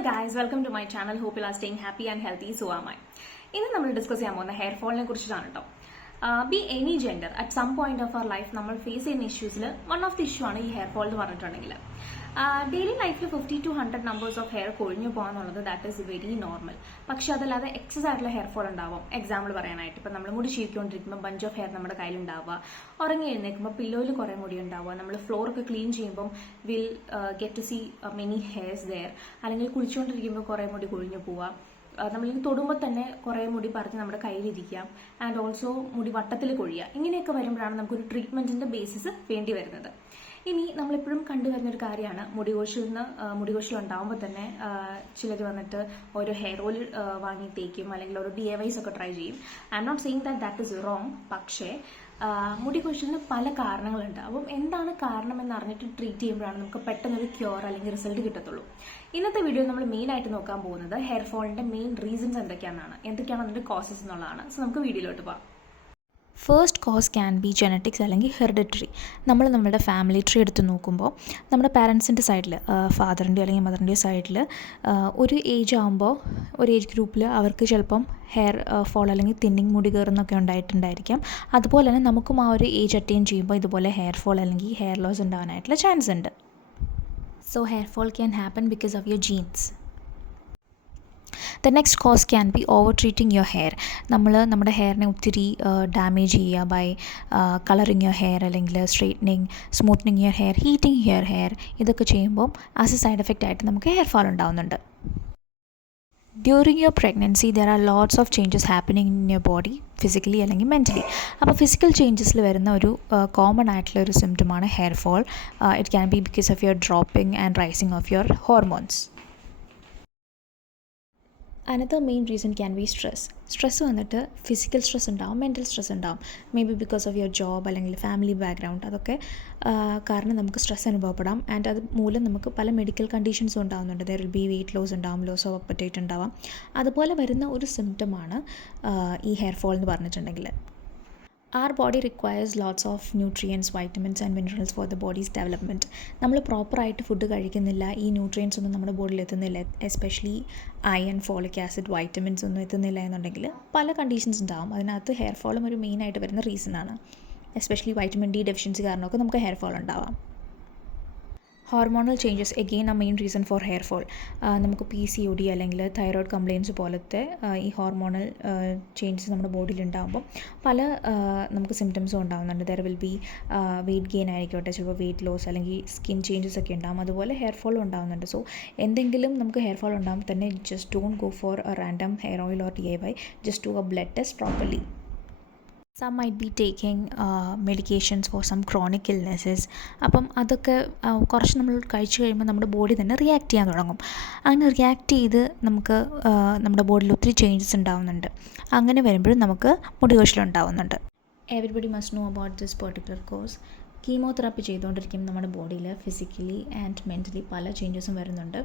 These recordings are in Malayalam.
Hello guys, welcome to my channel. Hope you are staying happy and healthy. So am I. ഇന്ന് നമ്മൾ ഡിസ്കസ് ചെയ്യാൻ പോകുന്ന ഹെയർ ഫോളിനെ കുറിച്ചിട്ടാണ് കേട്ടോ. Be any gender at some point of our life നമ്മൾ ഫേസ് ചെയ്യുന്ന ഇഷ്യൂസിൽ വൺ ഓഫ് ദി ഇഷ്യൂ ആണ് ഈ ഹെയർ ഫോൾ എന്ന് പറഞ്ഞിട്ടുണ്ടെങ്കിൽ ഡെയിലി ലൈഫിൽ 50 to 100 നമ്പേഴ്സ് ഓഫ് ഹെയർ കൊഴിഞ്ഞു പോകാന്നുള്ളത് ദാറ്റ് ഈസ് വെരി നോർമൽ. പക്ഷെ അതല്ലാതെ എക്സസ് ആയിട്ടുള്ള ഹെയർ ഫോൾ ഉണ്ടാവും. എക്സാമ്പിൾ പറയാനായിട്ട് ഇപ്പം നമ്മൾ മുടി ചീവിക്കൊണ്ടിരിക്കുമ്പോൾ ബഞ്ച് ഓഫ് ഹെയർ നമ്മുടെ കയ്യിലുണ്ടാവുക, ഉറങ്ങി എഴുന്നേൽക്കുമ്പോൾ പില്ലോയിൽ കുറേ മുടി ഉണ്ടാവുക, നമ്മൾ ഫ്ലോറൊക്കെ ക്ലീൻ ചെയ്യുമ്പം will get to see many hairs there, അല്ലെങ്കിൽ കുളിച്ചുകൊണ്ടിരിക്കുമ്പോൾ കുറേ മുടി കൊഴിഞ്ഞു പോവുക, നമ്മളിങ്ങനെ തൊടുമ്പോൾ തന്നെ കുറേ മുടി പറിച്ച് നമ്മുടെ കയ്യിലിരിക്കാം, ആൻഡ് ഓൾസോ മുടി വട്ടത്തിൽ കൊഴിയുക. ഇങ്ങനെയൊക്കെ വരുമ്പോഴാണ് നമുക്കൊരു ട്രീറ്റ്മെന്റിന്റെ ബേസിസ് വേണ്ടി വരുന്നത്. ഇനി നമ്മളെപ്പോഴും കണ്ടുവരുന്നൊരു കാര്യമാണ് മുടികൊഴിച്ചിൽ ഉണ്ടാകുമ്പോൾ തന്നെ ചിലർ വന്നിട്ട് ഓരോ ഹെയർ ഓയിൽ വാങ്ങി തേക്കും, അല്ലെങ്കിൽ ഓരോ DIYs ഒക്കെ ട്രൈ ചെയ്യും. I'm not saying that is wrong. പക്ഷേ മുടികൊഴിച്ചിലിന് പല കാരണങ്ങളുണ്ട്. അപ്പം എന്താണ് കാരണം എന്ന് അറിഞ്ഞിട്ട് ട്രീറ്റ് ചെയ്യുമ്പോഴാണ് നമുക്ക് പെട്ടെന്നൊരു ക്യൂർ അല്ലെങ്കിൽ റിസൾട്ട് കിട്ടത്തുള്ളൂ. ഇന്നത്തെ വീഡിയോ നമ്മൾ മെയിൻ ആയിട്ട് നോക്കാൻ പോകുന്നത് ഹെയർ ഫോളിന്റെ മെയിൻ റീസൺസ് എന്തൊക്കെയാണ് അതിന്റെ കോസസ് എന്നുള്ളതാണ്. സോ നമുക്ക് വീഡിയോയിലോട്ട് പോകാം. First cause can be genetics അല്ലെങ്കിൽ ഹെറിഡിറ്ററി. നമ്മൾ നമ്മുടെ ഫാമിലി ട്രീ എടുത്ത് നോക്കുമ്പോൾ നമ്മുടെ പാരൻസിൻ്റെ സൈഡിൽ, ഫാദറിൻ്റെയോ അല്ലെങ്കിൽ മദറിൻ്റെയോ സൈഡിൽ ഒരു ഏജ് ആകുമ്പോൾ ഒരു ഏജ് ഗ്രൂപ്പിൽ അവർക്ക് ചിലപ്പം ഹെയർ ഫോൾ അല്ലെങ്കിൽ തിന്നിങ് മുടി കയറുന്നൊക്കെ ഉണ്ടായിട്ടുണ്ടായിരിക്കാം. അതുപോലെ തന്നെ നമുക്കും ആ ഒരു ഏജ് അറ്റൈൻ ചെയ്യുമ്പോൾ ഇതുപോലെ ഹെയർ ഫോൾ അല്ലെങ്കിൽ ഹെയർ ലോസ് ഉണ്ടാകാനായിട്ടുള്ള ചാൻസ് ഉണ്ട്. So hair fall can happen because of your genes. The next cause can be over treating your hair. നമ്മൾ നമ്മുടെ ഹെയറിനെ ഒത്തിരി ഡാമേജ് ചെയ്യുക ബൈ കളറിങ് യുവർ ഹെയർ, അല്ലെങ്കിൽ straightening, smoothening your hair, heating your hair. ഇതൊക്കെ ചെയ്യുമ്പോൾ ആസ് എ സൈഡ് എഫക്റ്റ് ആയിട്ട് നമുക്ക് ഹെയർ ഫോൾ ഉണ്ടാകുന്നുണ്ട്. During your pregnancy there are lots of changes happening in your body, physically അല്ലെങ്കിൽ മെൻ്റലി. അപ്പോൾ ഫിസിക്കൽ ചേഞ്ചസിൽ വരുന്ന ഒരു കോമൺ ആയിട്ടുള്ള ഒരു സിംറ്റമാണ് hair fall. It can be because of your dropping and rising of your hormones. Another main reason can be stress. Stress വന്നിട്ട് ഫിസിക്കൽ സ്ട്രെസ് ഉണ്ടാവും, മെൻ്റൽ സ്ട്രെസ് ഉണ്ടാവും. Maybe because of your job അല്ലെങ്കിൽ ഫാമിലി ബാക്ക്ഗ്രൗണ്ട്, അതൊക്കെ കാരണം നമുക്ക് സ്ട്രെസ് അനുഭവപ്പെടാം. ആൻഡ് അത് മൂലം നമുക്ക് പല മെഡിക്കൽ കണ്ടീഷൻസും ഉണ്ടാകുന്നുണ്ട്. There will be weight loss ഉണ്ടാവും, ലോസ് ഓഫ് അപ്പറ്റൈറ്റ് ഉണ്ടാവാം. അതുപോലെ വരുന്ന ഒരു സിംറ്റമാണ് ഈ ഹെയർ ഫോൾ എന്ന് പറഞ്ഞിട്ടുണ്ടെങ്കിൽ. Our body requires lots of nutrients, vitamins and minerals for the body's development. നമ്മൾ പ്രോപ്പറായിട്ട് ഫുഡ് കഴിക്കുന്നില്ല, ഈ ന്യൂട്രിയൻസ് ഒന്നും നമ്മുടെ ബോഡിയിൽ എത്തുന്നില്ല, especially iron, folic acid, vitamins ഒന്നും എത്തുന്നില്ല എന്നുണ്ടെങ്കിൽ പല കണ്ടീഷൻസ് ഉണ്ടാവും. അതിനകത്ത് ഹെയർ ഫോളും ഒരു മെയിനായിട്ട് വരുന്ന റീസണാണ്. എസ്പെഷ്യലി വൈറ്റമിൻ D ഡെഫിഷ്യൻസി കാരണമൊക്കെ നമുക്ക് ഹെയർ ഫോൾ ഉണ്ടാവാം. Hormonal changes again a main reason for hair fall. നമുക്ക് PCOD അല്ലെങ്കിൽ തൈറോയ്ഡ് കംപ്ലയിൻറ്റ്സ് പോലത്തെ ഈ ഹോർമോണൽ ചേഞ്ചസ് നമ്മുടെ ബോഡിയിൽ ഉണ്ടാകുമ്പോൾ പല നമുക്ക് സിംറ്റംസും ഉണ്ടാകുന്നുണ്ട്. There will be weight gain ആയിക്കോട്ടെ, ചിലപ്പോൾ വെയിറ്റ് ലോസ് അല്ലെങ്കിൽ സ്കിൻ ചേഞ്ചസ് ഒക്കെ ഉണ്ടാകും. അതുപോലെ ഹെയർ ഫോളും ഉണ്ടാകുന്നുണ്ട്. സോ എന്തെങ്കിലും നമുക്ക് ഹെയർ ഫോൾ ഉണ്ടാകുമ്പോൾ തന്നെ just don't go for A random hair oil or DIY. Just do A blood test properly. Some might be taking medications for some chronic illnesses. അപ്പം അതൊക്കെ കുറച്ച് നമ്മൾ കഴിച്ചു കഴിയുമ്പോൾ നമ്മുടെ ബോഡി തന്നെ റിയാക്ട് ചെയ്യാൻ തുടങ്ങും. അങ്ങനെ റിയാക്ട് ചെയ്ത് നമുക്ക് നമ്മുടെ ബോഡിയിൽ ഒത്തിരി ചേഞ്ചസ് ഉണ്ടാവുന്നുണ്ട്. അങ്ങനെ വരുമ്പോഴും നമുക്ക് മുടികൊഴിച്ചിലുണ്ടാവുന്നുണ്ട്. Everybody must know about this particular course. Chemotherapy ചെയ്തുകൊണ്ടിരിക്കും നമ്മുടെ ബോഡിയിൽ ഫിസിക്കലി ആൻഡ് മെൻ്റലി പല ചേഞ്ചസും വരുന്നുണ്ട്.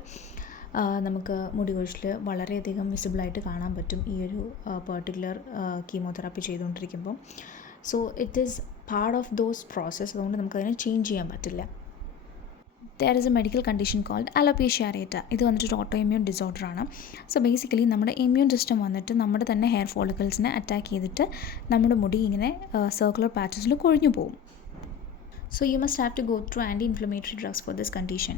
നമുക്ക് മുടികൊഴിച്ചിൽ വളരെയധികം വിസിബിളായിട്ട് കാണാൻ പറ്റും ഈ ഒരു പെർട്ടിക്കുലർ കീമോതെറാപ്പി ചെയ്തുകൊണ്ടിരിക്കുമ്പോൾ. So it is part of those process. അതുകൊണ്ട് നമുക്കതിനെ ചേഞ്ച് ചെയ്യാൻ പറ്റില്ല. There is a medical condition called alopecia areata. ഇത് വന്നിട്ട് ഒരു ഓട്ടോ ഇമ്മ്യൂൺ ഡിസോർഡറാണ്. സോ ബേസിക്കലി നമ്മുടെ ഇമ്മ്യൂൺ സിസ്റ്റം വന്നിട്ട് നമ്മുടെ തന്നെ ഹെയർ ഫോളിക്കിൾസിനെ അറ്റാക്ക് ചെയ്തിട്ട് നമ്മുടെ മുടി ഇങ്ങനെ സർക്കുലർ പാച്ചസിൽ കൊഴിഞ്ഞു പോകും. So you must have to go through anti inflammatory drugs for this condition.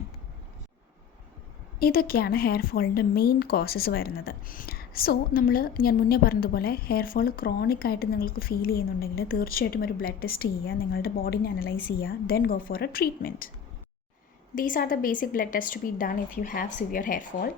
ഇതൊക്കെയാണ് ഹെയർ ഫോളിൻ്റെ മെയിൻ കോസസ് വരുന്നത്. സോ ഞാൻ മുന്നേ പറഞ്ഞതുപോലെ ഹെയർ ഫോൾ ക്രോണിക് ആയിട്ട് നിങ്ങൾക്ക് ഫീൽ ചെയ്യുന്നുണ്ടെങ്കിൽ തീർച്ചയായിട്ടും ഒരു ബ്ലഡ് ടെസ്റ്റ് ചെയ്യുക, നിങ്ങളുടെ ബോഡിനെ അനലൈസ് ചെയ്യുക, then go for a treatment. These are the basic blood test to be done if you have severe hair fall.